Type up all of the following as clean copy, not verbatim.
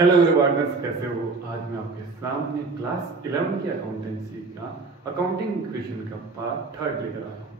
Hello everyone, कैसे हो। आज मैं आपके सामने क्लास 11 की अकाउंटेंसी का अकाउंटिंग इक्वेशन का पार्ट 3 लेकर आया हूँ,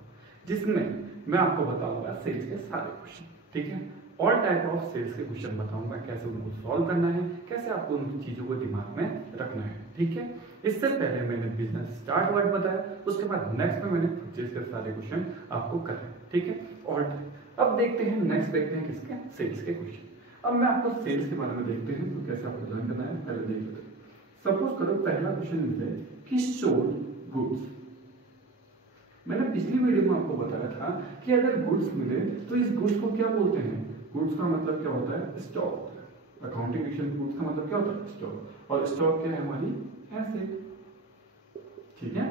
जिसमें मैं आपको बताऊंगा सेल्स के सारे क्वेश्चन। ठीक है, ऑल टाइप ऑफ सेल्स के क्वेश्चन बताऊंगा, कैसे उनको सॉल्व करना है, कैसे आपको उन चीजों को दिमाग में रखना है। ठीक है, इससे पहले मैंने बिजनेस स्टार्ट वर्ड बताया, उसके बाद नेक्स्ट में मैंने परचेज के सारे क्वेश्चन आपको कराए। ठीक है, ऑल टाइप। अब देखते हैं, नेक्स्ट देखते हैं किसके, सेल्स के क्वेश्चन। अब मैं आपको सेल्स के बारे में देखते हैं, तो कैसे आपको ज्वाइन करना है पहले देख लेते हैं। सपोज करो पहला क्वेश्चन मिले कि सोल्ड गुड्स। मैंने पिछली वीडियो में आपको बताया था कि अगर गुड्स मिले तो इस गुड्स को क्या बोलते हैं। गुड्स का मतलब क्या होता है, स्टॉक। अकाउंटिंग विषय गुड्स का मतलब क्या होता है, स्टॉक। और स्टॉक क्या है, हमारी एसेट। ठीक है,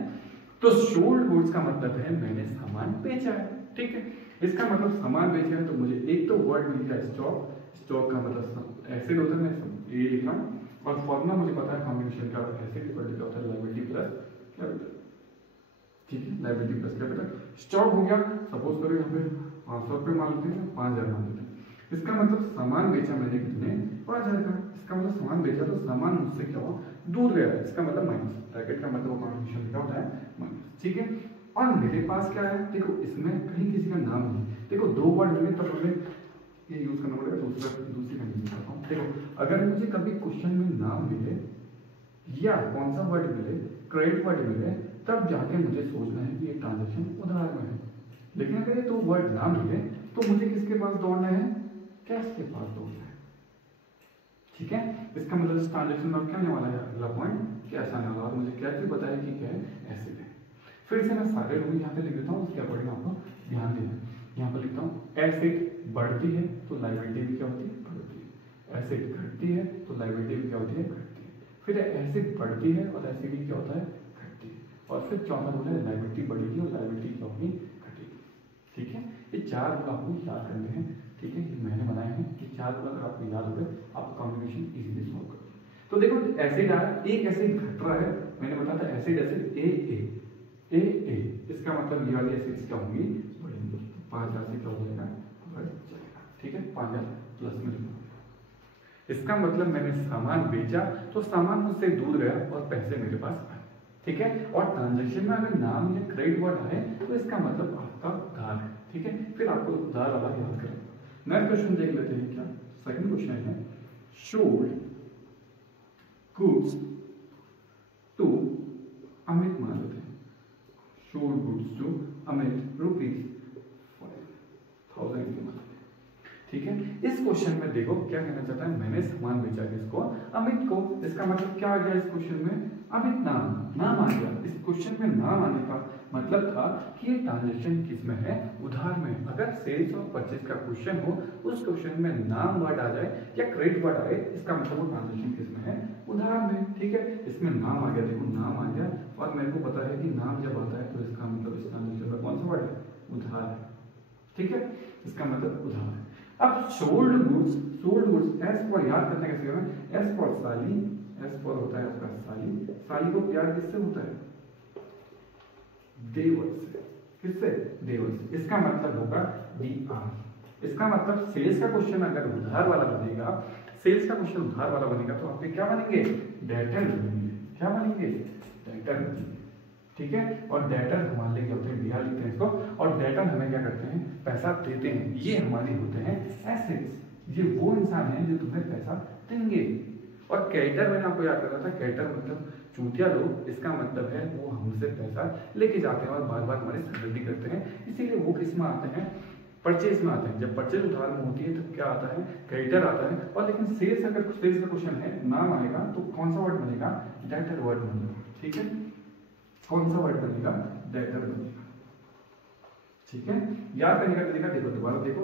तो सोल्ड गुड्स का मतलब है मैंने सामान बेचा है। ठीक है, इसका मतलब सामान बेचा है, तो मुझे एक तो वर्ड मिल गया स्टॉक। स्टॉक का मतलब एसिड होता है, मैं ये लिखा। और फॉर्मूला मुझे पता है कॉम्बिनेशन का, एसिड इक्वल टू होता है लायबिलिटी प्लस कैपिटल। ठीक है, लायबिलिटी प्लस कैपिटल। स्टॉक हो गया, सपोज करो यहाँ पे 500 रुपये मान लेते हैं, 5000 मान लेते हैं। इसका मतलब सामान बेचा मैंने कितने, 5000 का। इसका मतलब सामान बेचा तो सामान मुझसे क्या हुआ, दूर गया। इसका मतलब माइनस, ब्रैकेट का मतलब कॉम्बिनेशन क्या होता है, माइनस। ठीक है, और मेरे पास क्या है, देखो इसमें कहीं किसी का नाम नहीं। देखो दो वर्ड मिले तब हमें ये यूज करना पड़ेगा, दूसरी कंडीशन करता हूँ। देखो अगर मुझे कभी क्वेश्चन में नाम मिले या कौन सा वर्ड मिले, क्रेडिट वर्ड मिले, तब जाके मुझे सोचना है कि ये ट्रांजेक्शन उधार में है। लेकिन अगर ये दो वर्ड ना मिले तो मुझे किसके पास दौड़ना है, कैश के पास दौड़ना है। ठीक है, इसका मतलब इस ट्रांजेक्शन में क्या आने वाला है, अगला पॉइंट कैश आने वाला। और मुझे क्या चीज बताया कि क्या है, एसिड है। फिर से मैं सारे रूल यहाँ पे लिख देता हूँ, उसके अकॉर्डिंग आपको ध्यान देना है। यहाँ पर लिखता हूँ, एसिड बढ़ती है तो लायबिलिटी भी क्या होती है, बढ़ती है। एसिड घटती है तो लायबिलिटी भी क्या होती है, घटती है। फिर एसिड बढ़ती है और एसिड क्या होता है, घटती है। और फिर चौथा रूल है, लायबिलिटी बढ़ेगी और लायबिलिटी क्या होगी, घटेगी। ठीक है, ये चार रूल आपको याद करने हैं। ठीक है, ये मैंने बनाए हैं, ये चार रूल अगर आपको याद हो गए, आप कॉम्बिनेशन इजीली सॉल्व कर। तो देखो एसिड आ, एक एसिड घट रहा है, मैंने बताया था एसिड एसिड ए ए, इसका मतलब ये वाली एसिड्स क्या होंगी, बढ़ेंगी। 5000 से क्या हो जाएगा, बढ़ जाएगा। ठीक है, 5000 प्लस में लिखना। इसका मतलब मैंने सामान बेचा तो सामान मुझसे दूर गया और पैसे मेरे पास आए। ठीक है, और ट्रांजैक्शन में अगर नाम या क्रेडिट वर्ड आए तो इसका मतलब आपका उधार है। ठीक है, फिर आपको उधार वाला याद करें। नेक्स्ट क्वेश्चन देख लेते हैं। क्या सेकंड क्वेश्चन है, सोल्ड गुड्स टू अमित मान लेते हैं। सोल्ड गुड्स टू अमित ₹5,000 की मान। ठीक है, इस क्वेश्चन में देखो क्या कहना चाहता है, मैंने सामान बेचा किसको, अमित को। इसका मतलब क्या आ गया इस क्वेश्चन में, अमित नाम आ गया। इस क्वेश्चन में नाम आने का मतलब था कि ये ट्रांजैक्शन किसमें है, उधार में। अगर सेल्स और परचेज का क्वेश्चन हो, उस क्वेश्चन में नाम वर्ड आ जाए या क्रेडिट वर्ड आए, इसका मतलब वो ट्रांजैक्शन किसमें है, उधार में। ठीक है, इसमें नाम आ गया, देखो नाम आ गया। और मेरे को पता है कि नाम जब आता है तो इसका मतलब इस ट्रांजैक्शन में कौन सा वर्ड है, उधार है। ठीक है, इसका मतलब उधार है। अब सोल्ड गुड्स एस फॉर याद करने कैसे करना, एस फॉर साली, एस फॉर होता है आपका साली। साली को प्यार किससे होता है, देवर से। किससे, देवर से। इसका मतलब होगा DR। इसका मतलब सेल्स का क्वेश्चन अगर उधार वाला बनेगा, सेल्स का क्वेश्चन उधार वाला बनेगा तो आपके क्या बनेंगे, डेटर बनेंगे। क्या बनेंगे, डेटर बनेंगे। ठीक है, और डेटर हमारे लिए होते हैं, DR लिखते हैं इसको। और डेटर हमें क्या करते हैं, पैसा देते हैं। ये हमारे होते हैं एसेट्स। ये वो इंसान है जो तुम्हें पैसा देंगे। और क्रेडिटर मैंने आपको याद करा था, क्रेडिटर मतलब चूतिया लोग। इसका मतलब है वो हमसे पैसा लेके जाते हैं और बार बार हमारी सरदर्दी करते हैं। इसीलिए वो किस में आते हैं, परचेज में आते हैं। जब परचेज उधार में होती है तो क्या आता है, क्रेडिटर आता है। और लेकिन सेल्स, अगर सेल्स का क्वेश्चन है, नाम आएगा तो कौन सा वर्ड बनेगा, डेटर वर्ड बनेगा। ठीक है, कौन सा वर्ड बनेगा, डेटर बनेगा। ठीक है, याद करने का तरीका देखो, दोबारा देखो।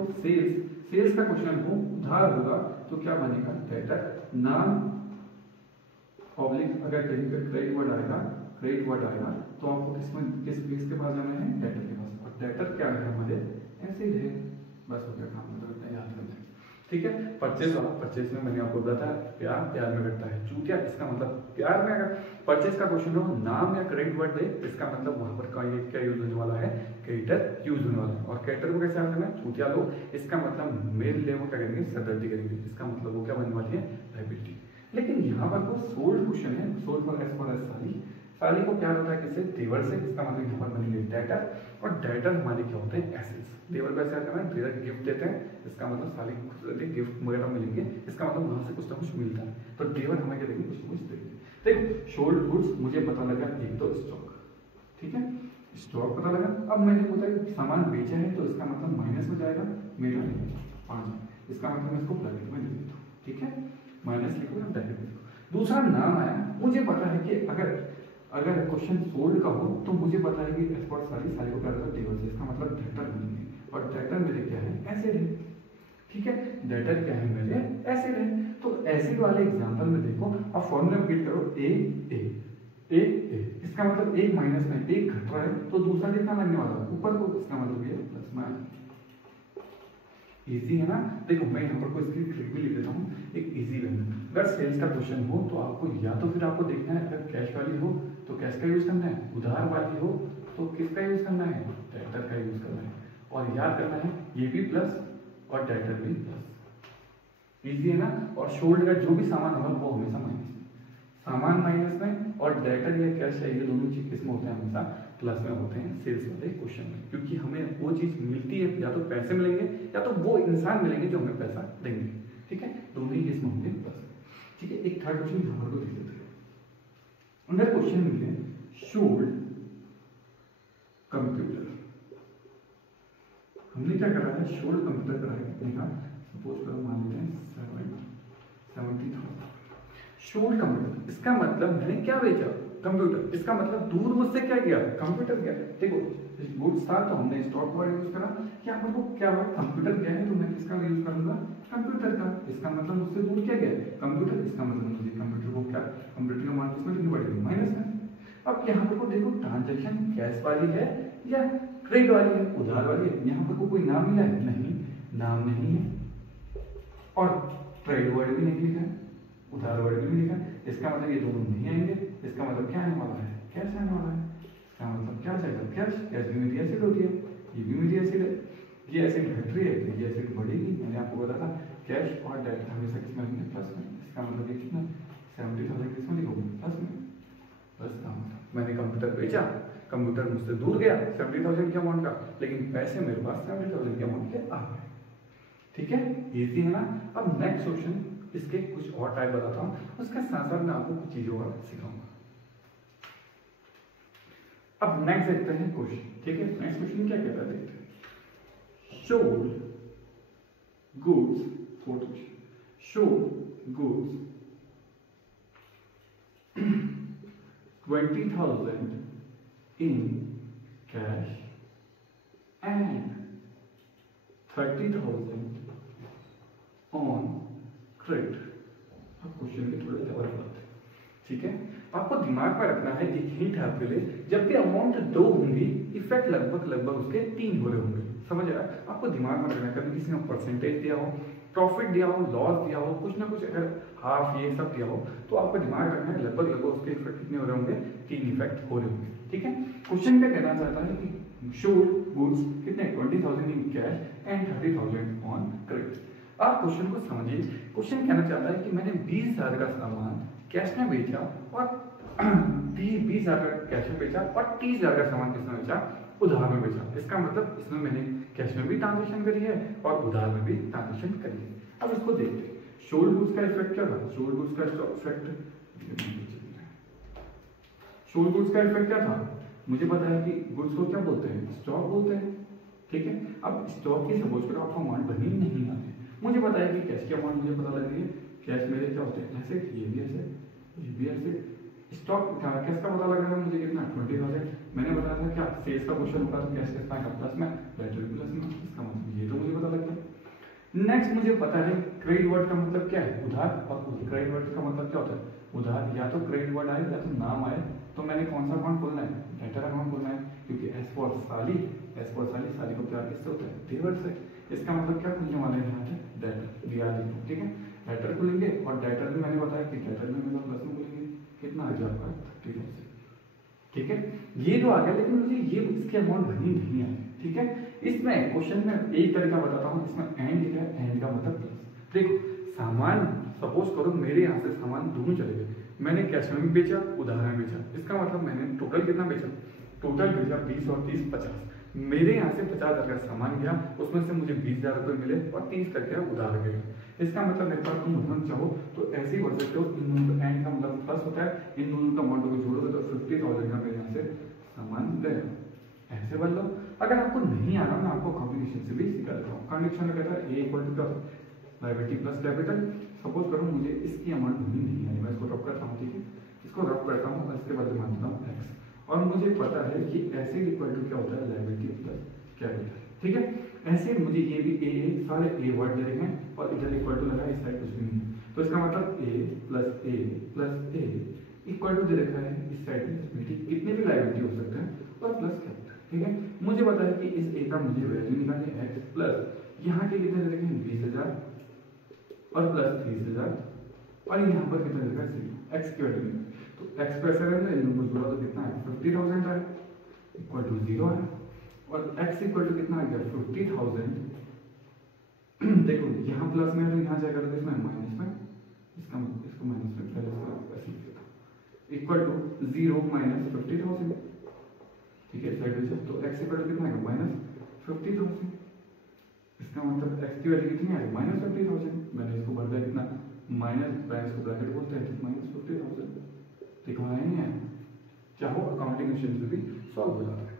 सेल्स का क्वेश्चन हो, उधार होगा तो क्या बनेगा, डेटर। नाम ऑब्लिक, अगर कहीं पे क्रेडिट वर्ड आएगा तो आपको किसके पास जाना है, डेटर के पास। और डेटर क्या है, हमारे एसिड है। बस हो गया काम, मतलब याद करना है। ठीक है, परचेज वाला, परचेज में मैंने आपको बताया प्यार में घटता है। चूतिया, इसका मतलब प्यार में अगर परचेज का क्वेश्चन हो, नाम या क्रेडिट वर्ड दे, इसका मतलब वहां पर क्या यूज होने वाला है, क्रेडिटर यूज होने वाला है। और क्रेडिटर को कैसे करना है, चूतिया लोग। इसका मतलब मेरे लिए वो क्या करेंगे, सरदर्दी करेंगे। इसका मतलब वो क्या बनने वाली है, लायबिलिटी। साली को प्यार होता है किससे? देवर से। इसका मतलब यहाँ पर बनेंगे डेटर, और डेटर हमारे क्या होते हैं? एसेट्स। देवर को ऐसा करना है, देवर गिफ्ट देते हैं, इसका मतलब साली को खुश रहती है, गिफ्ट वगैरह मिलेंगे, इसका मतलब वहां से कुछ ना कुछ मिलता है, तो देवर हमें क्या देंगे? कुछ ना कुछ देंगे। देखो सोल्ड गुड्स मुझे पता लगा एक तो स्टॉक, ठीक है, स्टॉक पता लगा। अब मैंने पता है सामान बेचा है, तो इसका मतलब माइनस में जाएगा मेरा 5, इसका मतलब मैं इसको ब्रैकेट में लिख देता हूँ, ठीक है, माइनस लिखो या ब्रैकेट में लिखो। दूसरा नाम आया, मुझे पता है कि अगर क्वेश्चन सोल्ड का हो तो मुझे पता है कि एक्सपोर्ट सारी को क्या रहता है? देवर से, इसका मतलब डेटर बनेंगे, और डेटर मेरे क्या है? एसिड है, ठीक है, डेटर क्या है मेरे? एसिड है। तो एसिड वाले एग्जांपल में देखो, अब फॉर्मूला रिपीट करो, ए, इसका मतलब एक माइनस में एक घट रहा है, तो दूसरा कितना लगने वाला है? ऊपर को, इसका मतलब ये प्लस में। इजी है ना? देखो मैं यहाँ पर कोई इसकी ट्रिक भी लिख देता हूँ, एक इजी वे में। अगर सेल्स का क्वेश्चन हो तो आपको या तो फिर आपको देखना है, अगर कैश वाली हो तो कैश का यूज करना है, उधार वाली हो तो किसका यूज करना है? डेटर का यूज करना है, और याद करना है ये भी प्लस और डेटर भी प्लस। इजी है ना? और शोल्ड का जो भी सामान होगा वो हमेशा माइनस में, सामान माइनस में, और डेटर या कैश है, ये दोनों चीज किसमें होते हैं? हमेशा प्लस में होते हैं सेल्स वाले क्वेश्चन में, क्योंकि हमें वो चीज मिलती है, या तो पैसे मिलेंगे या तो वो इंसान मिलेंगे जो हमें पैसा देंगे, ठीक है, दोनों ही केस में होंगे प्लस। ठीक है, एक थर्ड क्वेश्चन यहाँ पर को देख लेते हैं। अंदर क्वेश्चन मिले शोल्ड कंप्यूटर, हमने क्या करा है? शोल्ड कंप्यूटर करा है कितने का? सपोज करो मान लेते हैं 70,000। शोल्ड कंप्यूटर, इसका मतलब मैंने क्या बेचा? कंप्यूटर। इसका मतलब दूर मुझसे क्या गया? कंप्यूटर गया। देखो गुड्स था तो हमने स्टॉक वर्ड यूज करा, क्या हमको क्या हुआ? कंप्यूटर गया है तो मैं किसका यूज करूंगा? कंप्यूटर का। इसका मतलब मुझसे दूर क्या गया? कंप्यूटर। इसका मतलब मुझे कंप्यूटर को क्या, कंप्यूटर का मान किसमें लिखनी पड़ेगी? माइनस में। अब यहाँ पर देखो ट्रांजेक्शन कैश वाली है या क्रेडिट वाली है, उधार वाली है। यहाँ पर कोई नाम मिला है? नहीं, नाम नहीं है, और क्रेडिट वर्ड भी नहीं लिखा है, उधार वर्ड भी नहीं लिखा है। इसका मतलब ये दोनों नहीं आएंगे। इसका मतलब क्या आने वाला है? कैश आने वाला है। इसका मतलब क्या जाएगा? कैश। कैश भी मेरी एसिड होती है, ये भी मेरी एसिड है, ये एसिड घट रही है तो ये एसिड बढ़ेगी। मैंने आपको बताया था कैश और डेट हमेशा किसमें होंगे? प्लस में। इसका मतलब ये कितना? 70,000 किसमें लिखोगे? प्लस में। प्लस का मतलब मैंने कंप्यूटर बेचा, कंप्यूटर मुझसे दूर गया 70,000 के अमाउंट का, लेकिन पैसे मेरे पास 70,000 के अमाउंट के आ गए। ठीक है, इजी है ना? अब नेक्स्ट क्वेश्चन, इसके कुछ और टाइप बताता हूँ, उसके साथ साथ मैं आपको कुछ चीजों का सिखाऊंगा। अब नेक्स्ट देखते हैं क्वेश्चन। ठीक है, नेक्स्ट क्वेश्चन क्या कहता है देखते हैं। Sold goods, fourth question, sold goods 20,000 in cash and 30,000 on credit। अब क्वेश्चन के थोड़े लेवल बढ़ते हैं। ठीक है, आपको दिमाग में रखना है, एक हिंट है आपके लिए, जब भी अमाउंट 2 होंगी इफेक्ट लगभग उसके 3 हो रहे होंगे। समझ रहा है? आपको दिमाग में रखना है, कभी किसी ने परसेंटेज दिया हो, प्रॉफिट दिया हो, लॉस दिया हो, कुछ ना कुछ अगर हाफ ये सब दिया हो, तो आपको दिमाग रखना है लगभग उसके इफेक्ट कितने हो रहे होंगे? 3 इफेक्ट हो रहे होंगे। ठीक है, क्वेश्चन क्या कहना चाहता है कि शोल्ड गुड्स कितने? 20,000 in cash and 30,000 on credit. आप क्वेश्चन को समझिए। क्वेश्चन कहना चाहता है कि मैंने 20,000 का सामान कैश में बेचा और 20,000 का कैश में बेचा और 30,000 का सामान किसमें बेचा? उधार में बेचा। इसका मतलब इसमें मैंने कैश में भी ट्रांजेक्शन करी है और उधार में भी ट्रांजेक्शन करी है। अब इसको देखते हैं, शोल्ड गुड्स का इफेक्ट क्या था? शोल्ड गुड्स का इफेक्ट, शोल्ड गुड्स का इफेक्ट क्या था? मुझे पता है कि गुड्स को क्या बोलते हैं? स्टॉक बोलते हैं। ठीक है, अब स्टॉक की सपोज करो आपको अमाउंट बनी नहीं आती, मुझे पता है कि कैश की अमाउंट मुझे पता लग रही है। कैश मेरे क्या होते हैं? ऐसे, ये भी ऐसे, ये भी ऐसे। स्टॉक कैश का पता लग रहा है मुझे कितना? 20,000। मैंने बताया था क्या सेल्स का क्वेश्चन होगा तो कैश कितना का? प्लस में, डेटर प्लस में। इसका मतलब ये तो मुझे पता लग गया। नेक्स्ट मुझे पता है क्रेडिट वर्ड का मतलब क्या है? उधार। और क्रेडिट वर्ड का मतलब क्या होता है? उधार। या तो क्रेडिट वर्ड आए या तो नाम आए, तो मैंने कौन सा अकाउंट खोलना है? डेटर अकाउंट खोलना है, क्योंकि एज फॉर साली को प्यार किससे होता है? देवर से। इसका मतलब क्या खुलने वाले हैं? यहाँ पे डेटर दिया। ठीक है, डेटर खुलेंगे और डेटर में मैंने बताया कि डेटर में मतलब प्लस में खुलेंगे। कितना आ गया आपका? 30,000। ठीक है, ये तो आ गया, लेकिन मुझे ये इसकी अमाउंट बनी नहीं है। ठीक है, इसमें क्वेश्चन में एक तरीका बताता हूँ, इसमें एंड लिखा है, एंड का मतलब प्लस। देखो सामान सपोज करो मेरे यहाँ से सामान दोनों चले गए, मैंने कैश में भी बेचा, उधार में बेचा, इसका मतलब मैंने टोटल कितना बेचा, टोटल बेचा 20 और 30 50। मेरे यहाँ से 50,000 का सामान गया, उसमें से मुझे 20,000 रुपये मिले और 30 का क्या उधार गया। इसका मतलब मेरे पास तुम भरना चाहो तो ऐसे ही भर सकते हो। इन दोनों का एंड का मतलब प्लस होता है, इन दोनों का अमाउंट को जोड़ोगे तो 50,000 का मेरे यहाँ से सामान गया। ऐसे भर लो। अगर आपको नहीं आ रहा, मैं आपको कॉम्बिनेशन से भी सिखा देता हूँ। कॉम्बिनेशन में कहता है A equal to liability plus capital. Suppose करो मुझे इसकी अमाउंट भरनी नहीं है, मैं इसको रफ करता हूँ, ठीक है, इसको रफ करता हूँ और इसके बाद मानता हूँ एक्स, और मुझे पता है कि ऐसे इक्वल टू क्या होता है, लायबिलिटी प्लस कैपिटल, ठीक है। ऐसे मुझे ये भी ए सारे ए वर्ड दे रहे हैं और इधर इक्वल टू लगा, इस साइड कुछ भी नहीं है, तो इसका मतलब ए प्लस ए इक्वल टू दे रखा है इस साइड में, कितने भी लायबिलिटी हो सकते हैं और प्लस कैपिटल, ठीक है। मुझे पता है कि इस ए का मुझे वैल्यू निकालनी है एक्स प्लस यहाँ के कितने दे रखे हैं 20,000 और प्लस 30,000 और यहाँ पर कितना दे रखा है एक्स की वैल्यू, तो एक्स पे ऐसा रहेगा, इन दोनों को जोड़ा तो कितना है 50,000 है इक्वल टू 0 है, और x इक्वल टू कितना आ गया 50,000। देखो यहाँ प्लस में है तो यहाँ जाएगा तो इसमें माइनस में, इसको माइनस में पहले ऐसे लिख देता इक्वल टू 0 माइनस 50,000, ठीक है, साइड में तो x इक्वल टू कितना आएगा माइनस 50,000। इसका मतलब x की वैल्यू कितनी आएगी माइनस 50,000। मैंने इसको भर दिया कितना माइनस, को ब्रैकेट बोलते हैं, माइनस 50,000। देखो है नहीं है, चाहो अकाउंटिंग क्वेश्चन से भी सॉल्व हो जाता है,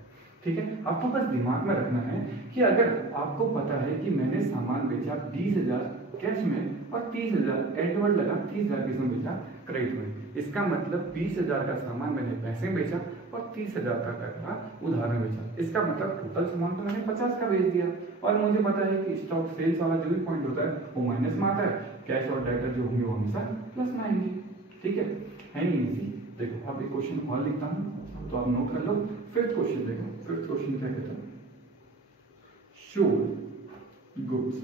ठीक है। आपको बस दिमाग में रखना है कि अगर आपको पता है कि मैंने सामान बेचा 20,000 कैश में और 30,000 एडवर्ड लगा, 30,000 किसमें बेचा क्रेडिट में, इसका मतलब 20,000 का सामान मैंने पैसे में बेचा और 30,000 का उधार में बेचा, इसका मतलब टोटल सामान तो मैंने 50 का बेच दिया। और मुझे पता है कि स्टॉक सेल्स वाला जो भी पॉइंट होता है वो माइनस में आता है, कैश और डेटर जो होंगे वो हमेशा प्लस में आएंगे, ठीक है नहीं इजी। देखो अब एक क्वेश्चन और लिखता हूँ तो आप नोट कर लो। फिफ्थ क्वेश्चन देखो, फिफ्थ क्वेश्चन क्या कहता है, शो गुड्स,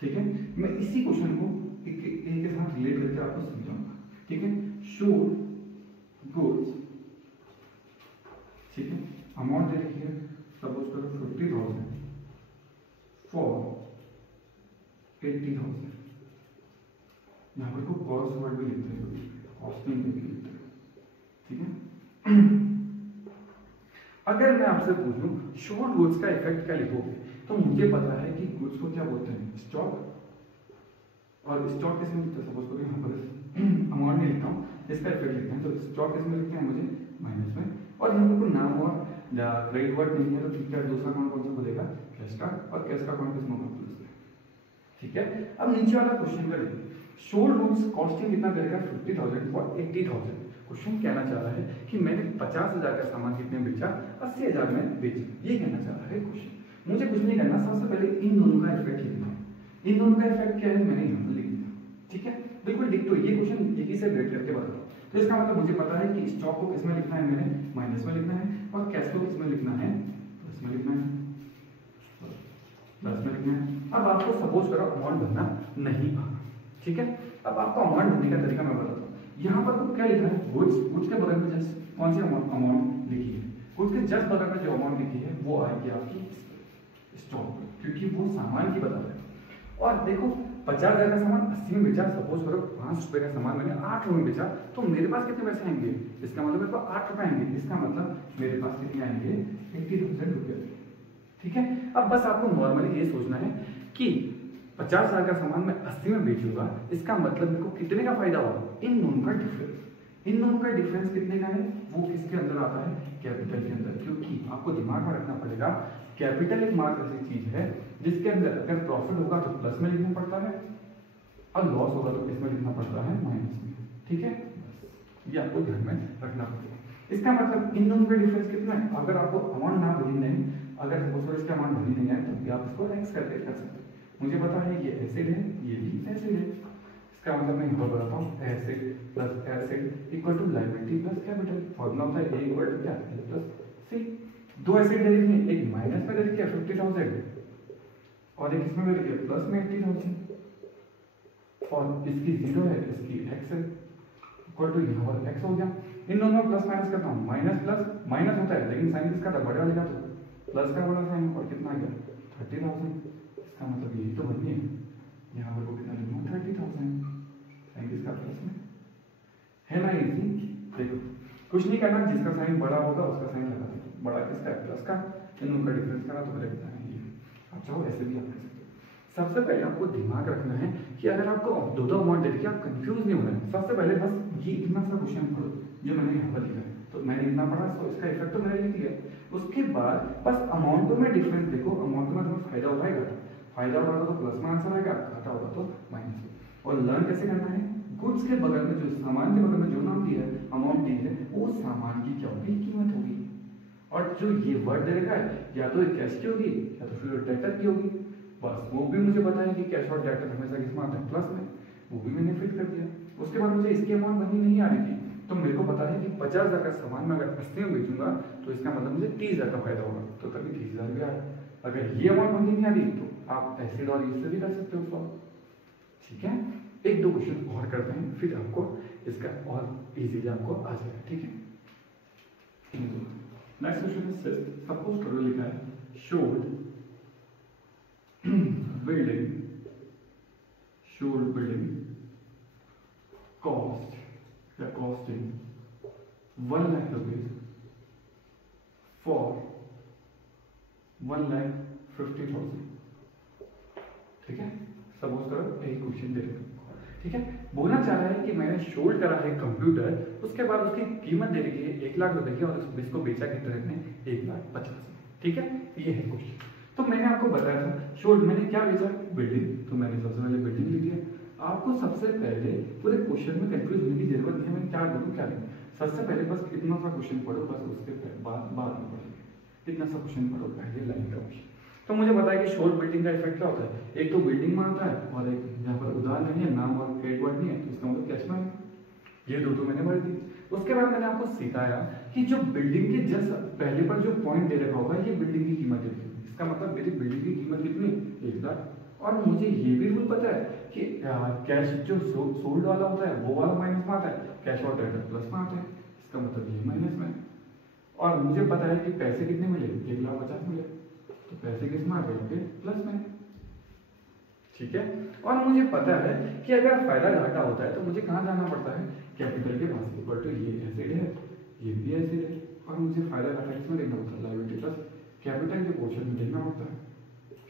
ठीक है। मैं इसी क्वेश्चन को एक के साथ रिलेट करके आपको समझाऊंगा, ठीक है। शो गुड्स, ठीक है, अमाउंट दे रखी है सपोज करो 50,000 फॉर 80,000, यहाँ पर को कॉस्ट वर्ड भी लिखते हैं, कॉस्टिंग भी लिखते हैं, ठीक है। अगर मैं आपसे पूछूं शॉर्ट गुड्स का इफेक्ट क्या लिखोगे, तो मुझे पता है कि गुड्स को क्या बोलते हैं स्टॉक, और स्टॉक किसमें लिखते हैं, सपोज करो यहाँ पर अमाउंट में लिखता हूँ, इसका इफेक्ट लिखते हैं, तो स्टॉक किसमें लिखते हैं मुझे माइनस में, और यहाँ पर कोई नाम और क्रेडिट वर्ड नहीं है, तो ठीक है दूसरा अकाउंट कौन सा बोलेगा कैश का, और कैश का अकाउंट किसमें प्लस है, ठीक है। अब नीचे वाला क्वेश्चन का देखिए, शोल्ड गुड्स कॉस्टिंग कितना करेगा 50,000 फॉर 80,000। क्वेश्चन कहना चाह रहा है कि मैंने 50,000 का सामान कितने में बेचा, 80,000 में बेचा, ये कहना चाह रहा है क्वेश्चन। मुझे कुछ नहीं करना, सबसे पहले इन दोनों का इफेक्ट लिखना है। इन दोनों का इफेक्ट क्या है मैंने यहाँ पर लिख दिया, ठीक है, बिल्कुल लिख दो। ये क्वेश्चन एक ही से रिलेट करके बताओ, तो इसका मतलब मुझे पता है कि स्टॉक को किसमें लिखना है, मैंने माइनस में लिखना है, और कैश को किसमें लिखना है प्लस में लिखना है, प्लस में लिखना है। अब आपको सपोज करो अमाउंट भरना नहीं आना, ठीक है। अब आपको अमाउंट भरने का तरीका मैं बताता हूँ। यहाँ पर तो क्या लिखा है गुड्स, गुड्स के बगल में जस्ट कौन सी अमाउंट लिखी है, गुड्स के जस्ट बगल में जो अमाउंट लिखी है वो आएगी आपकी स्टॉक, क्योंकि वो सामान की बता रहे हैं। और देखो 50,000 का सामान 80 में बेचा, सपोज करो 5 रुपए का सामान मैंने 8 रुपए में बेचा, तो मेरे पास कितने पैसे आएंगे, इसका मतलब मेरे पास 8 रुपए आएंगे, इसका मतलब मेरे पास कितने आएंगे 80,000 रुपये, ठीक है। अब बस आपको नॉर्मली ये सोचना है कि 50,000 का सामान मैं 80 में बेचूंगा, इसका मतलब मेरे को कितने का फायदा होगा, इन दोनों का डिफरेंस। इन दोनों का डिफरेंस कितने का है, वो किसके अंदर आता है कैपिटल के अंदर, क्योंकि आपको दिमाग में रखना पड़ेगा कैपिटल एक मार्क ऐसी चीज है जिसके अंदर अगर प्रॉफिट होगा तो प्लस में लिखना पड़ता है और लॉस होगा तो किसमें लिखना पड़ता है माइनस में, ठीक है। ये आपको ध्यान में रखना पड़ेगा। इसका मतलब इन दोनों का डिफरेंस कितना है, अगर आपको अमाउंट ना भरी नहीं, अगर सपोज इसका अमाउंट भरी नहीं है तो आप इसको एक्स करके कर सकते हैं। मुझे पता है ये एसिड है, ये भी एसिड है, इसका मतलब मैं यहाँ बताता हूँ asset plus asset equal to liability plus capital. Formula होता है ए इक्वल टू क्या एल प्लस सी। दो एसिड दे रखी है, एक माइनस में दे रखी है 50,000 और एक इसमें दे रखी है प्लस में 80,000, और इसकी 0 है, इसकी x है इक्वल टू यहाँ पर x हो गया। इन दोनों में प्लस माइनस करता हूँ, माइनस प्लस माइनस होता है लेकिन साइन किसका था बड़े वाले का, तो प्लस का बड़ा साइन, और कितना गया 30,000, इसका मतलब यही तो बनी है, यहाँ पर वो कितना लिखूंगा 30,000, साइन किसका प्लस में है ना इजी। देखो कुछ नहीं करना, जिसका साइन बड़ा होगा उसका साइन लगा दो, बड़ा किसका है प्लस का, इन दोनों का डिफरेंस करना तो मेरे बताना ये। आप चाहो ऐसे भी आप कर सकते हो। सबसे पहले आपको दिमाग रखना है कि अगर आपको दो अमाउंट दे देखिए आप कंफ्यूज नहीं होना है। सबसे पहले बस ये इतना सा क्वेश्चन पढ़ो जो मैंने यहाँ पर लिखा है, तो मैंने इतना पढ़ा तो इसका इफेक्ट तो मैंने लिख दिया। उसके बाद बस अमाउंटों में डिफरेंस देखो, अमाउंट में तुम्हें फायदा होता है घाटा, फायदा होगा तो प्लस में आंसर आएगा, घाटा होगा तो माइनस में। और लर्न कैसे करना है, गुड्स के बगल में जो सामान के बगल में जो नाम दिया है, अमाउंट दी है, वो सामान की क्या होगी, कीमत होगी। और जो ये वर्ड दे रखा है या तो कैश की होगी या तो फिर डेटर की होगी। बस वो भी मुझे पता है कि कैश और डेटर हमेशा किसमें आता है, प्लस में, वो भी मैंने फिट कर दिया। उसके बाद मुझे इसकी अमाउंट बननी नहीं आ रही थी, तो मेरे को पता है कि 50,000 का सामान मैं अगर 80 में बेचूंगा तो इसका मतलब मुझे 30,000 का फायदा होगा, तो तभी 30,000 भी आया। अगर ये अमाउंट बननी नहीं आ रही तो आप ऐसे और इससे भी कर सकते हो सॉल्व। ठीक है, एक दो क्वेश्चन और करते हैं, फिर आपको इसका और इजीली आपको आ जाएगा। ठीक है, नेक्स्ट क्वेश्चन इज सपोज करो लिखा है शोड बिल्डिंग कॉस्ट या कॉस्टिंग 1 लाख रुपीज फॉर 1,50,000। ठीक है, सपोज करो यही क्वेश्चन दे रहे हैं। ठीक है, बोलना चाह रहा है कि मैंने शोल्ड करा है कंप्यूटर, उसके बाद उसकी कीमत दे रखी है 1 लाख रुपए की और इसको बेचा कितने में, 1,50,000। ठीक है, ये है क्वेश्चन। तो मैंने आपको बताया था शोल्ड, मैंने क्या बेचा, बिल्डिंग, तो मैंने सबसे पहले बिल्डिंग लिख दिया। आपको सबसे पहले पूरे क्वेश्चन में कंफ्यूज होने की जरूरत नहीं है, मैं क्या बोलूँ क्या नहीं। सबसे पहले बस इतना सा क्वेश्चन पढ़ो, बस उसके बाद में पढ़ेंगे। इतना सा क्वेश्चन पढ़ो, पहले लाइन का क्वेश्चन। तो मुझे पता है कि शोल्ड बिल्डिंग का इफेक्ट क्या होता है, एक तो बिल्डिंग में आता है और एक यहाँ पर उधार नहीं है, नाम और क्रेडिट वर्ड नहीं है, तो इसका मतलब कैश में है। ये दो तो मैंने भर दी। उसके बाद मैंने आपको सिखाया कि जो बिल्डिंग के जस्ट पहले पर जो पॉइंट दे रखा होगा, ये बिल्डिंग की कीमत है। इसका मतलब मेरी बिल्डिंग की कीमत कितनी, 1 लाख। और मुझे ये भी रूल पता है कि कैश जो सोल्ड वाला होता है वो वाला माइनस में आता है, कैश और डेटर प्लस में आता है, इसका मतलब ये माइनस में। और मुझे पता है कि पैसे कितने मिले, 1,50,000 मिले, तो पैसे किस में आ गए, प्लस में। ठीक है, और मुझे पता है कि अगर फायदा घाटा होता है तो मुझे कहाँ जाना पड़ता है, कैपिटल के पास। इक्वल टू ये एसिड है, ये भी एसिड है, और मुझे फायदा घाटा किसमें देखना पड़ता है, लायबिलिटी प्लस कैपिटल के पोर्शन में देखना पड़ता है,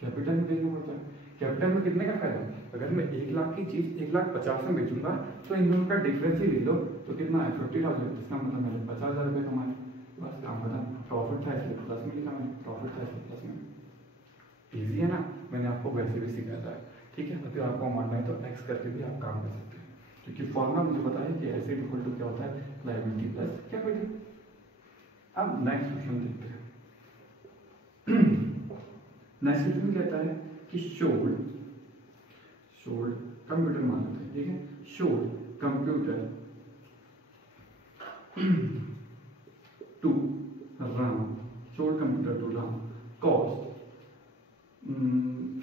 कैपिटल में देखना पड़ता है। कैपिटल में कितने का फायदा, अगर मैं 1 लाख की चीज 1,50,000 में बेचूंगा तो इन दोनों का डिफरेंस ही ले लो, तो कितना है, 50,000। इसका मतलब मैंने 50,000 रुपये कमाए, बस काम खत्म। प्रॉफिट था इसलिए प्लस में लिखा मैंने, प्रॉफिट था इसलिए प्लस में। इजी है ना, मैंने आपको वैसे भी सिखाया था। ठीक है, अगर आपको मानना है तो एक्स करके भी आप काम कर सकते हैं, क्योंकि फॉर्मूला मुझे पता है कि एसिड इक्वल टू क्या होता है, लायबिलिटी प्लस कैपिटल। अब नेक्स्ट क्वेश्चन देखते हैं। नेक्स्ट क्वेश्चन कहता है कि शोल्ड कंप्यूटर मान लेते हैं। ठीक है, sold computer to RAM, sold computer to RAM cost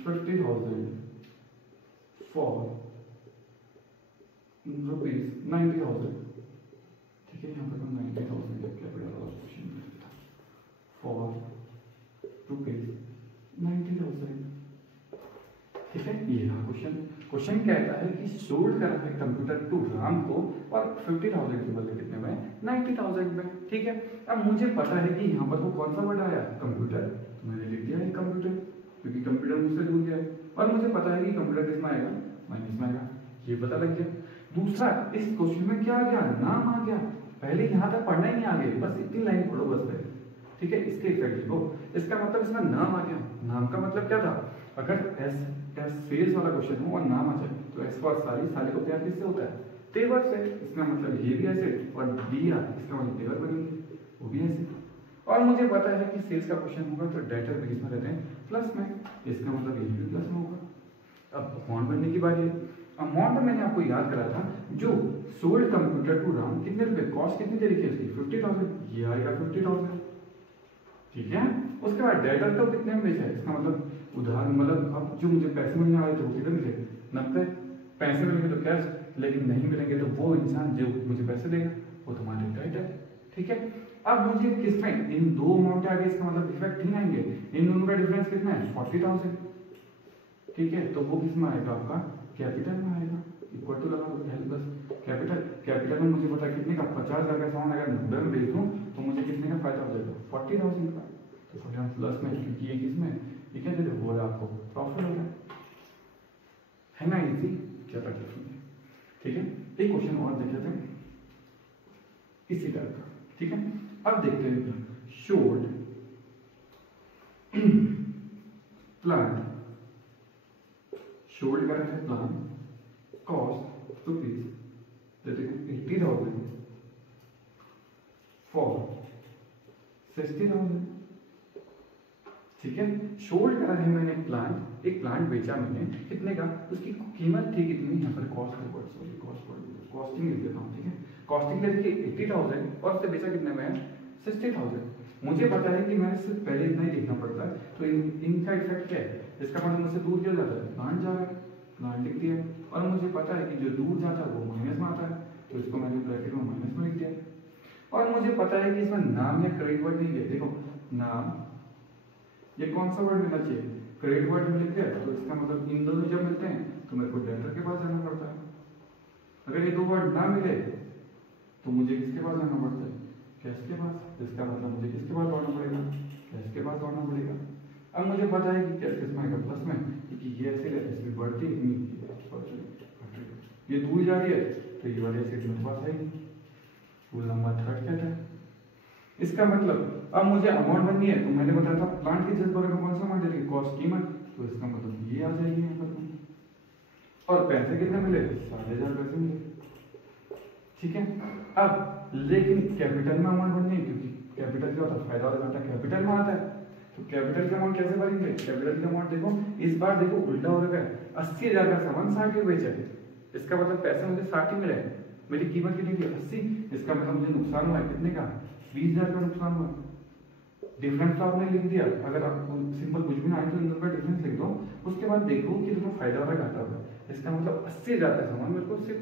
50,000 for ₹90,000। ठीक है, यहाँ पर 90,000 कैपिटल और फॉर ₹90,000। ठीक है, ये रहा क्वेश्चन। क्वेश्चन कहता है कि सोल्ड करा है कंप्यूटर टू RAM को और 50,000 के बदले कितने में, 90,000 में। ठीक है, अब मुझे पता है कि यहाँ पर वो कौन सा वर्ड आया, कंप्यूटर, तो मैंने लिख दिया है कंप्यूटर, क्योंकि कंप्यूटर मुझसे दूर गया है। और मुझे पता है कि कंप्यूटर किसमें आएगा, माइनस में आएगा, ये पता लग गया। दूसरा, इस क्वेश्चन में क्या आ गया, नाम आ गया। पहले यहाँ तक पढ़ना ही नहीं आगे, बस इतनी लाइन पढ़ो बस पहले। ठीक है, इसके इफेक्ट लिखो, इसका मतलब इसमें नाम आ गया। नाम का मतलब क्या था, अगर एस सेल्स वाला क्वेश्चन हो और नाम आ जाए तो एस फॉर सारी को प्यार किससे होता है, तेवर से। इसका मतलब ये भी एसिड और डी आ, इसका मतलब तेवर बनेंगे, वो भी एसिड। और मुझे पता है कि सेल्स का क्वेश्चन होगा तो डेटर भी किसमें रहते हैं, प्लस में, इसका मतलब ये भी प्लस में होगा। अब अमाउंट बनने की बारी है। अमाउंट मैंने आपको याद करा था, जो सोल्ड कंप्यूटर टू RAM कितने रुपए, कॉस्ट कितनी दे रखी है उसकी, 50,000, ये आएगा 50,000। ठीक है, उसके बाद डेटर तो कितने में बेचा है, इसका मतलब उधार, मतलब अब जो मुझे पैसे मिलने वाले थे वो कितने मिले, 90। पैसे मिलेंगे तो कैश, लेकिन नहीं मिलेंगे तो वो इंसान जो मुझे पैसे देगा वो तुम्हारे डेटर। ठीक है, अब मुझे किस में, इन दो अमाउंट आगे, इसका मतलब इफेक्ट नहीं आएंगे, इन दोनों का डिफरेंस कितना है, 40,000। ठीक है, तो वो किस में आएगा, आपका कैपिटल में आएगा। इक्वल टू लगा दो, बस कैपिटल कैपिटल में मुझे पता है कितने का 50,000 का सामान अगर 90 में बेच दूँ तो मुझे कितने का फायदा हो जाएगा 40,000 का। तो 40,000 प्लस में, क्योंकि ये किसमें ये क्या दे रहे हो आपको प्रॉफिट हो रहा है ना, इजी क्या तकलीफ नहीं है। ठीक है, एक क्वेश्चन और देख लेते हैं इसी तरह का। ठीक है, अब देखते हैं शोड प्लान, शोल्ड कर रहे हैं प्लान कॉस्ट रुपीज देते हैं 80,000 फॉर 60,000। ठीक है, शोल्ड करा है मैंने प्लान, एक प्लांट बेचा मैंने कितने का, उसकी कीमत थी कितनी, यहाँ पर कॉस्टिंग लिख देता हूँ। ठीक है, कॉस्टिंग ले ली 80,000 और उससे बेचा कितने में 60,000। मुझे पता है कि मैं सिर्फ पहले इतना ही देखना पड़ता है, तो इनका इफेक्ट क्या है, इसका मतलब मुझसे दूर क्या जाता है, प्लांट जा रहा है, प्लांट लिख दिया। और मुझे पता है कि जो दूर जाता है वो माइनस में आता है, तो इसको मैंने ब्रैकेट में माइनस में लिख दिया। और मुझे पता है कि इसमें नाम या क्रेडिट वर्ड नहीं है, देखो नाम ये कौन सा वर्ड मिलना चाहिए, क्रेडिट वर्ड में लिख दिया, तो इसका मतलब इन दोनों जब मिलते हैं तो मेरे को डेटर के पास जाना पड़ता है। अगर ये दो वर्ड ना मिले तो मुझे किसके पास जाना पड़ता है, कैश के पास, इसका मतलब मुझे किसके पास दौड़ना पड़ेगा, कैश के पास दौड़ना पड़ेगा। अब मुझे पता है कि कैश किस में आएगा, प्लस में, क्योंकि ये ऐसे इसमें बढ़ती ये दूर जा रही है तो ये वाली ऐसे मेरे पास आएगी, वो लंबा थर्ड कहता है। इसका मतलब अब मुझे अमाउंट बननी है, तो मैंने बताया था प्लांट की जरूरत पड़ेगा कौन सा अमाउंट देंगे, कॉस्ट कीमत, तो इसका मतलब ये आ जाएगी यहाँ पर। और पैसे कितने मिले, 7,500 पैसे मिले। ठीक है, अब लेकिन कैपिटल में अमाउंट बननी है, क्योंकि कैपिटल क्या होता है, फायदा और घाटा कैपिटल में आता है। तो कैपिटल का अमाउंट कैसे भरेंगे, कैपिटल का अमाउंट देखो इस बार देखो उल्टा हो रहा है, 80,000 का सामान 60 में बेचा है, इसका मतलब पैसे मुझे 60 ही मिले, मेरी कीमत कितनी थी 80, इसका मतलब मुझे नुकसान हुआ है कितने का, 20,000 का नुकसान हुआ। डिफरेंस तो आपने लिख दिया, अगर आपको सिंपल कुछ भी ना आए तो इन पर डिफरेंस लिख दो, उसके बाद देखो कि तुम्हें फायदा हो रहा है घाटा हो रहा है। इसका मतलब 80,000 का सामान मेरे को सिर्फ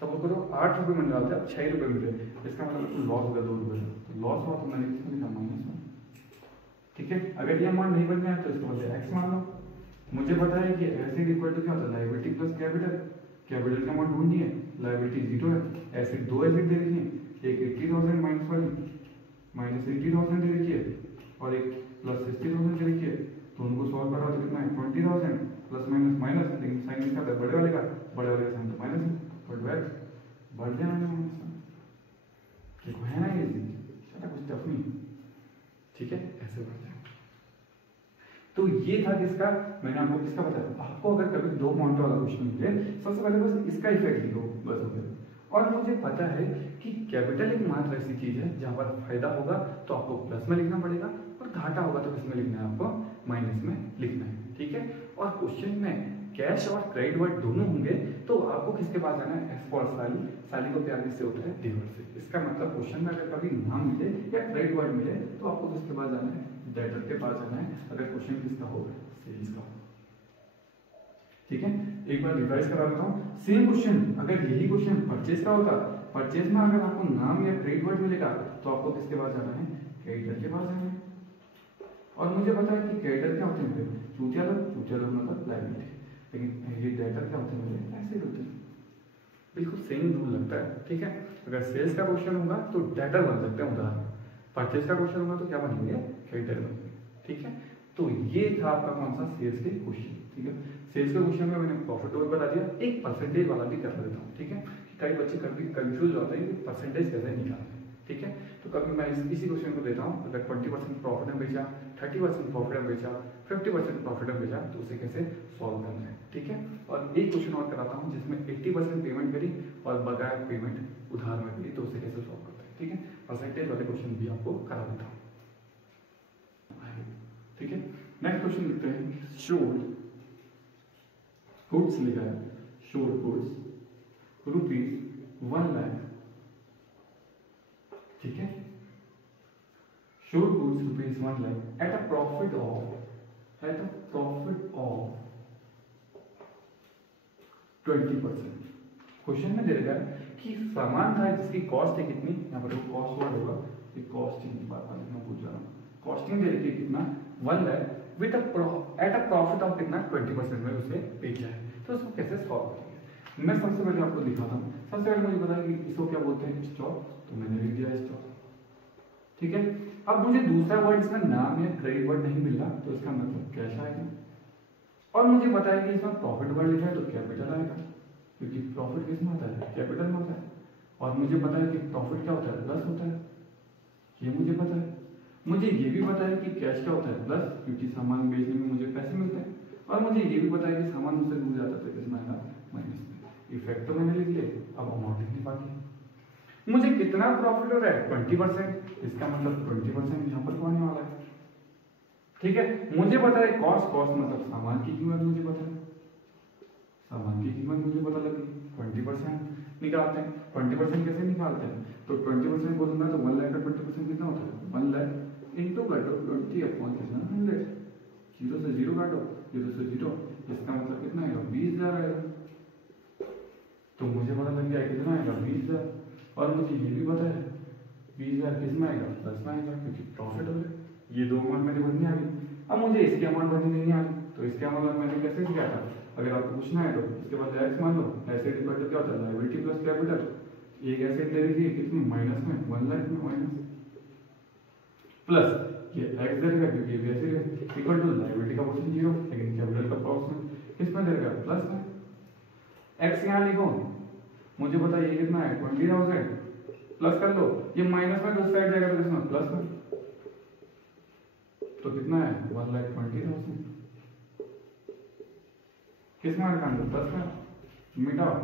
सपोज करो 8 रुपये में डालते अब 6 रुपये मिले, इसका मतलब लॉस हो गया 2 रुपये, तो लॉस हुआ तो मैंने किसमें लिखा, माइनस में। ठीक है, अगर ये अमाउंट नहीं बन गया तो इसको बोलते एक्स मान लो। मुझे पता है कि एसिड इक्वल टू क्या होता है, लायबिलिटी प्लस कैपिटल, कैपिटल का अमाउंट ढूंढनी है, लायबिलिटी 0 है, एसिड 2 एसिड दे रखी है, एक 80,000 माइनस वाली माइनस 80,000 दे रखी है और एक प्लस 60,000 दे रखी है, तो उनको सॉल्व करा तो कितना है 20,000 प्लस माइनस माइनस, लेकिन साइन किसका था, बड़े वाले का साइन तो माइनस है, बट वैट बढ़ जाना है माइनस में, देखो है ना इजी, कुछ टफ नहीं। ठीक है, ऐसे बढ़ जाए। तो ये था किसका, मैंने आपको किसका बताया, आपको अगर कभी 2 पॉइंट वाला क्वेश्चन मिले सबसे पहले बस इसका इफेक्ट लिखो बस हो गया। और मुझे पता है कि कैपिटल एक मात्र ऐसी चीज है जहां पर फायदा होगा तो आपको प्लस में लिखना पड़ेगा और घाटा होगा तो किसमें लिखना है, आपको माइनस में लिखना है। ठीक है, और क्वेश्चन में कैश और क्रेडिट वर्ड दोनों होंगे तो आपको किसके पास जाना है, एस फॉर साली, साली को प्यार से होता है डेबिट से। इसका मतलब क्वेश्चन में अगर कभी नाम मिले या क्रेडिट वर्ड मिले तो आपको किसके पास जाना है, डेटर के पास जाना है, अगर क्वेश्चन किसका होगा, सेल्स का। ठीक है, एक बार रिवाइज करा देता हूँ, सेम क्वेश्चन अगर यही क्वेश्चन परचेज का होता, परचेज में अगर आपको नाम या क्रेडिट वर्ड मिलेगा तो आपको किसके पास जाना है, क्रेडिटर के पास जाना है। और मुझे पता है कि क्रेडिटर क्या होते हैं, चूतिया लोग मतलब लायबिलिटी, लेकिन ये डेटर क्या होते हैं, ऐसे होते हैं, बिल्कुल सेम रूल लगता है। ठीक है, अगर सेल्स का क्वेश्चन होगा तो डेटर बन सकते हैं उदाहरण, परचेज का क्वेश्चन होगा तो क्या बनेंगे, क्रेडिटर बनेंगे। ठीक है, तो ये था आपका कौन सा, सेल्स के क्वेश्चन। ठीक है, सेल्स के क्वेश्चन में मैंने प्रॉफिट और बता दिया, एक परसेंटेज वाला भी कर देता हूँ। ठीक है, कई बच्चे कभी कंफ्यूज होते हैं कि परसेंटेज कैसे निकालना है। ठीक है, तो कभी मैं इसी क्वेश्चन को देता हूँ, अगर 20% प्रॉफिट में बेचा, 30% प्रॉफिट में बेचा, 50% प्रॉफिट में बेचा, तो उसे कैसे सॉल्व करना है। ठीक है, और एक क्वेश्चन और कराता हूँ जिसमें 80% पेमेंट करी और बकाया पेमेंट उधार में करी, तो उसे कैसे सॉल्व करते हैं। ठीक है, परसेंटेज वाले क्वेश्चन भी आपको करा देता हूँ। ठीक है, नेक्स्ट क्वेश्चन लिखते हैं, शोड गुड्स लिखा है, शोड गुड्स ₹1 लाख। ठीक है, showed goods ₹1 lakh at a profit of 20%। Question में दे रखा है कि सामान था जिसकी कॉस्ट है कितनी, यहाँ पर वो कॉस्ट वर्ड होगा, ये कॉस्टिंग की बात मैं पूछ रहा हूँ, कॉस्टिंग दे रखी है कितना 1 lakh with at a profit of कितना 20% में उसे बेचा है, तो उसको कैसे सॉल्व करेंगे। मैं सबसे पहले आपको दिखाता हूँ। सबसे पहले मुझे पता है कि इसको क्या बोलते हैं, स्टॉक, तो मैंने लिख दिया स्टॉक। ठीक है, अब मुझे दूसरा वर्ड इसमें नाम या क्रेडिट वर्ड नहीं मिल रहा, तो इसका मतलब कैश आएगा। और मुझे पता है कि इसमें प्रॉफिट वर्ड लिखा है तो कैपिटल आएगा, क्योंकि प्रॉफिट किसमें होता है, कैपिटल में होता है। और मुझे पता है कि प्रॉफिट क्या होता है, प्लस होता है, ये मुझे पता है। मुझे ये भी पता है कि कैश क्या होता है, प्लस, क्योंकि सामान बेचने में मुझे पैसे मिलते हैं। और मुझे ये भी पता है कि सामान मुझसे दूर जाता है तो किसमें आएगा, माइनस में। इफेक्ट तो मैंने लिख लिया, अब अमाउंट लिखनी बाकी है। मुझे कितना प्रॉफिट हो रहा है, 20%, इसका मतलब 20% यहाँ पर आने वाला है। ठीक है, मुझे पता है कॉस्ट, कॉस्ट मतलब सामान की कीमत, मुझे पता है सामान की कीमत मुझे पता लगी। 20% निकालते हैं। 20% कैसे निकालते हैं, तो 20% बोलूंगा तो 1 लाख का 20% कितना होता है, 1 लाख इंटू काटो 20 अपॉन कितना 100, 0 से 0 काटो, 0 से 0, इसका मतलब कितना आएगा, 20,000 आएगा। तो मुझे पता लग गया कितना आएगा, 20,000। और मुझे ये भी पता है 20,000 किसमें आएगा, प्लस में आएगा, क्योंकि प्रॉफिट हो गया। ये दो अमाउंट मेरे बनने आ गई। अब मुझे इसकी अमाउंट बननी नहीं आ रही, तो इसके अमाउंट मैंने कैसे किया था, अगर आपको पूछना है तो इसके बाद एक्स मान लो, एसेट इक्वल टू क्या होता है, लायबिलिटी प्लस कैपिटल। एक एसेट ले रही है कितनी, माइनस में, 1 लाख में, माइनस प्लस ये एक्स दे देगा क्योंकि ये भी ऐसे है, इक्वल टू लायबिलिटी का पोर्शन 0, लेकिन कैपिटल का पोर्शन किसमें दे देगा, प्लस में। एक्स यहाँ लिखो, मुझे पता है ये कितना है, 20,000, प्लस कर लो, ये माइनस में दूसरी साइड जाएगा तो कितना, प्लस में, तो कितना है, 1,20,000। किस में रखा है, प्लस में, मिटाओ,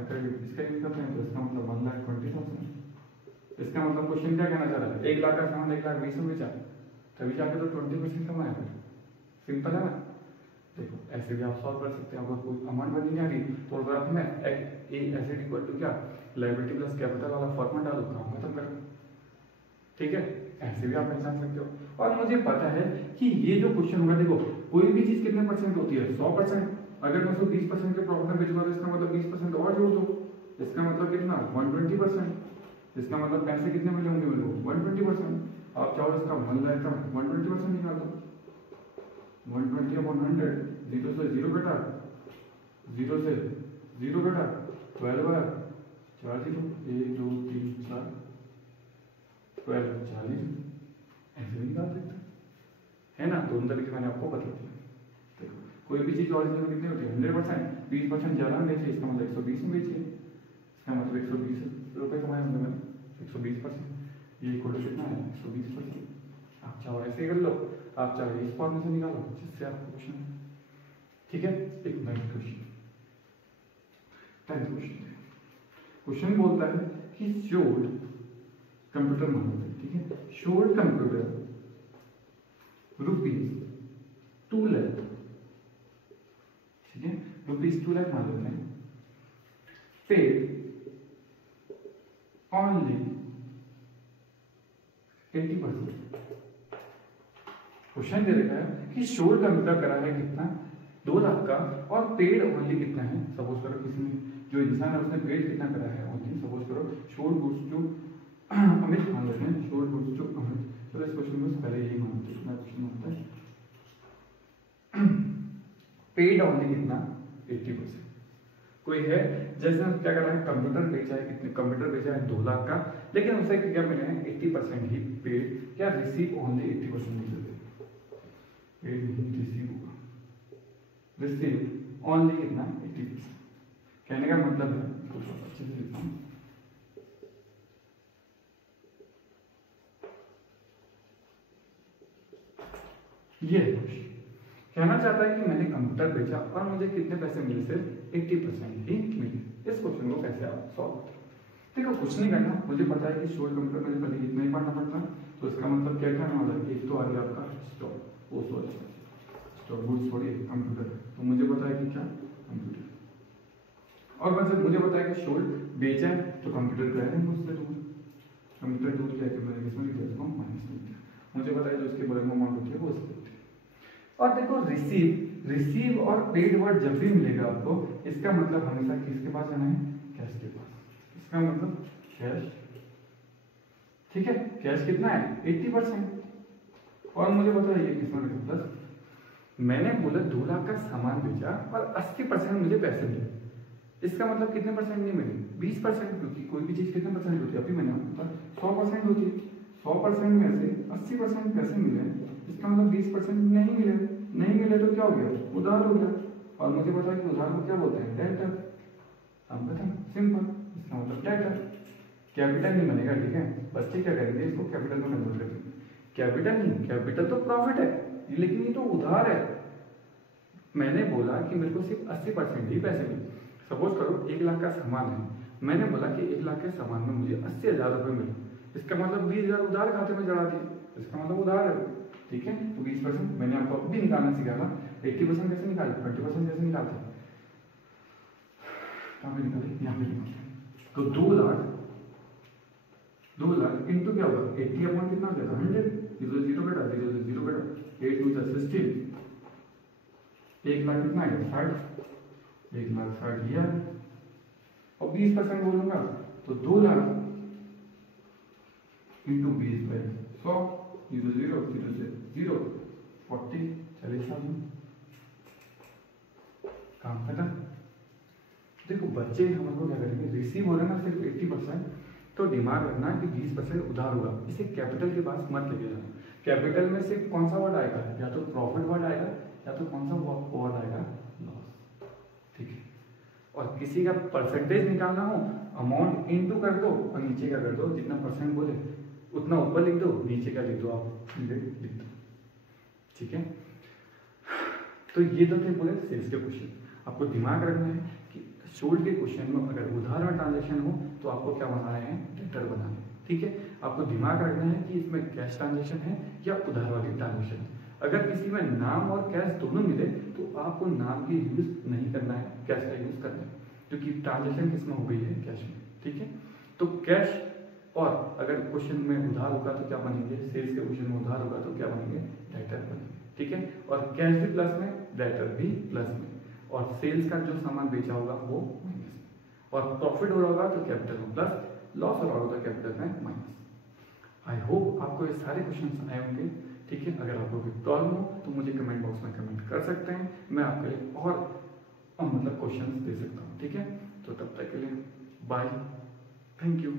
इसका यूज करते हैं, तो इसका मतलब 1,20,000। इसका मतलब क्वेश्चन क्या कहना चाह रहा है, 1 लाख का सामान 1,20,000 में बेचा, तभी जाके तो 20% कमाया। सिंपल है ना। देखो ऐसे भी आप सॉल्व कर सकते हैं। अगर कोई अमाउंट बननी नहीं आ रही तो ग्राफ में एसेट इक्वल टू क्या, लायबिलिटी प्लस कैपिटल वाला फॉर्मूला डालो, काम खत्म करो। ठीक है, ऐसे भी आप पहचान सकते हो। और मुझे पता है कि ये जो क्वेश्चन होगा, देखो कोई भी चीज कितने परसेंट होती है, 100%। अगर मैं उसको 20% के प्रॉफिट में बेचूंगा तो इसका मतलब 20% और जोड़ दो, इसका मतलब कितना, 120%। इसका मतलब पैसे कितने मिले होंगे मेरे को, 120%। आप चाहो इसका 1 लाख का 120% निकाल दो, 120/100, 0 से 0 घटा, 0 से 0 घटा, 12 बार 4 0, 1 2 3 4, 12 40, ऐसे भी निकाल सकते है ना। दोनों तरीके मैंने आपको बता दिया। देखो कोई भी चीज ओरिजिनल में कितनी होती है, 100%, 20% ज्यादा में बेचिए, इसका मतलब 120 में बेचिए, इसका मतलब 120 रुपए कमाए होंगे मैंने, 120%, ये इक्वल टू कितना है, 120%। आप चाहो ऐसे कर लो, आप चाहे इस फॉर्म से निकालो जिससे आपको क्वेश्चन। ठीक है, एक next question, 10th question. Question बोलता है कि शोड कंप्यूटर मान लेते हैं, ठीक है, शोड कंप्यूटर ₹2 लाख, ठीक है, ₹2 लाख मान लेते हैं, पेड ओनली 80%। क्वेश्चन दे रखा है कि शोड कंप्यूटर करा है कितना, 2 लाख का, और पेड ओनली कितना है। सपोज करो किसी ने, जो इंसान है उसने पेड कितना करा है, ओनली सपोज करो शोड गुड्स टू अमित मान लेते हैं, शोड गुड्स टू अमित। चलो इस क्वेश्चन में पहले यही मानते हैं, क्वेश्चन होता है पेड ओनली कितना, 80%। कोई है जैसे क्या कर रहा है, कंप्यूटर बेचा है, कितने कंप्यूटर बेचा है, 2 लाख का, लेकिन उसे क्या मिला है, 80% ही पेड, क्या रिसीव ओनली 80% मिल जाते, पेड नहीं रिसीव होगा, रिसीव ओनली कितना, 80%। कहने का मतलब है, अच्छे से लिखता हूं, ये कहना चाहता है कि मैंने कंप्यूटर बेचा और मुझे कितने पैसे मिले, सिर्फ 80% ही मिले। इस क्वेश्चन को कैसे आप सॉल्व करें। देखो कुछ नहीं करना, मुझे पता है कि शोड कंप्यूटर में पहले इतना ही पढ़ना पड़ता है, तो इसका मतलब क्या कहने वाला है, एक तो आ गया आपका स्टॉक, वो स्टॉक गुड्स थोड़ी कंप्यूटर, तो मुझे पता है कि क्या कंप्यूटर, और मतलब मुझे पता है कि शोड बेचा है तो कंप्यूटर गया है मुझसे दूर, कंप्यूटर दूर किया कि मैंने किसमें लिखा, इसको माइनस में लिखा। मुझे पता है जो इसके बगल में अमाउंट होती है वो इसकी होती है। और देखो रिसीव और पेड वर्ड जब भी मिलेगा आपको, इसका मतलब हमेशा किसके पास जाना है, कैश के पास। इसका मतलब कैश, ठीक है, कैश कितना है, 80%, और मुझे पता है ये किसमें लिखा, प्लस मैंने बोला 2 लाख का सामान बेचा और 80% मुझे पैसे मिले, इसका मतलब कितने परसेंट नहीं मिले, 20%, क्योंकि कोई भी चीज कितने परसेंट होती है, अभी मैंने आपको बताया 100% होती है। 100% में से 80% पैसे मिले, इसका मतलब 20% नहीं मिले। नहीं मिले तो क्या हो गया, उधार हो गया। और मुझे पता है कि उधार को क्या बोलते हैं, डेटर। अब बताएं, सिंपल, इसका मतलब डेटर। कैपिटल नहीं बनेगा, ठीक है। बच्चे क्या करेंगे, इसको कैपिटल में कन्वर्ट करेंगे। कैपिटल नहीं, कैपिटल तो प्रॉफिट है, लेकिन ये तो उधार है। मैंने बोला कि मेरे को सिर्फ 80% ही पैसे मिले। सपोज करो 1 लाख का सामान है, मैंने बोला कि 1 लाख के सामान में मुझे 80,000 रुपये मिले, इसका मतलब 20,000 उधार खाते में चढ़ा दिए, इसका मतलब उधार है, ठीक है। तो 20% मैंने आपको अभी निकालना सिखाया। 80% कैसे निकाले, 20% कैसे निकालते हैं, कहाँ पे निकाले, यहाँ पे निकाले। तो 2 लाख इंटू क्या होगा, 80 अपॉन कितना हो जाएगा, 100, 0 0 बेटा, 0 से 0 बेटा, 8 2 16, 1 लाख कितना है, 60, 1 लाख 60 लिया। और 20% बोलूंगा तो 2 लाख इंटू 20/100, 0 0 0 से 0, 40, चलिए सामने काम खत्म। देखो बच्चे हमको क्या करेंगे, रिसीव हो रहा है ना सिर्फ 80%, तो दिमाग रखना कि 20% उधार होगा, इसे कैपिटल के पास मत लेके जाना। कैपिटल में सिर्फ कौन सा वर्ड आएगा, या तो प्रॉफिट वर्ड आएगा, या तो कौन सा वर्ड आएगा, लॉस, ठीक है। और किसी का परसेंटेज निकालना हो, अमाउंट इनटू कर दो और नीचे का कर दो, जितना परसेंट बोले उतना ऊपर लिख दो, नीचे का लिख दो, आप लिख दो, ठीक है। तो ये तो थे पूरे सेल्स के क्वेश्चन। आपको दिमाग रखना है कि सोल्ड के क्वेश्चन में अगर उधार में ट्रांजेक्शन हो तो आपको क्या बनाना है, डेटर बनाना है, ठीक है। आपको दिमाग रखना है कि इसमें कैश ट्रांजेक्शन है या उधार वाली ट्रांजेक्शन है। अगर किसी में नाम और कैश दोनों मिले तो आपको नाम की यूज नहीं करना है, कैश का यूज करना है, क्योंकि ट्रांजेक्शन किसमें हो गई है, कैश में, ठीक है। तो कैश, और अगर क्वेश्चन में उधार होगा तो क्या बनेंगे, सेल्स के क्वेश्चन में उधार होगा तो क्या बनेंगे, डेटर बनेंगे, ठीक है। और कैश भी प्लस में, डेटर भी प्लस में, और सेल्स का जो सामान बेचा होगा वो माइनस में, और प्रॉफिट हो रहा होगा तो कैपिटल में प्लस, लॉस हो रहा होगा तो कैपिटल में माइनस। आई होप आपको ये सारे क्वेश्चन आए होंगे, ठीक है। अगर आपको कोई प्रॉब्लम हो तो मुझे कमेंट बॉक्स में कमेंट कर सकते हैं, मैं आपके लिए और मतलब क्वेश्चन दे सकता हूँ, ठीक है। तो तब तक के लिए बाय, थैंक यू।